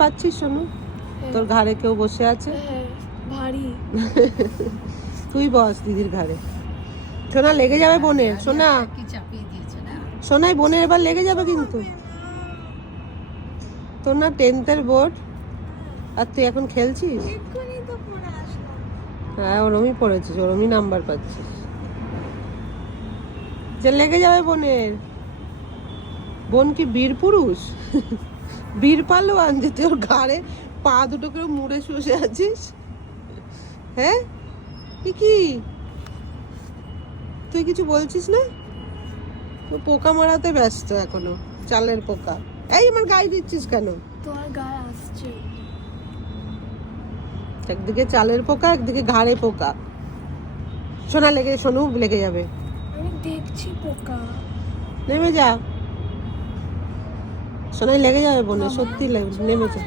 পাচ্ছিস শোনো, তোর ঘাড়ে কেউ বসে আছে। ভারী। তুই বস দিদির ঘাড়ে। সোনা লেগে যাবে বোনের, সোনা সোনাই বোনের এবার লেগে যাবে কিন্তু। তোর না 10th বোর্ড, আর তুই এখন খেলছিস। হ্যাঁ ওরমই পড়েছিস, ওরমই নাম্বার পাচ্ছিস, যে লেগে যাবে বোনের। বোন কি বীর পুরুষ, বীর পালোয়ান যে তোর ঘাড়ে পা দুটো করে মুড়ে শুষে আছিস? হ্যাঁ কি তুই কিছু বলছিস না? পোকা মারাতে ব্যস্ত এখনো, চালের পোকা। এই আমার গায়ে দিচ্ছিস কেন? তোর গায়ে আসছে। একদিকে চালের পোকা, একদিকে ঘাড়ে পোকা। সোনা লেগে, সোনু লেগে যাবে। আমি দেখছি পোকা। নেমে যা সোনাই, লেগে যাবে বোনে, সত্যি নেমে যা।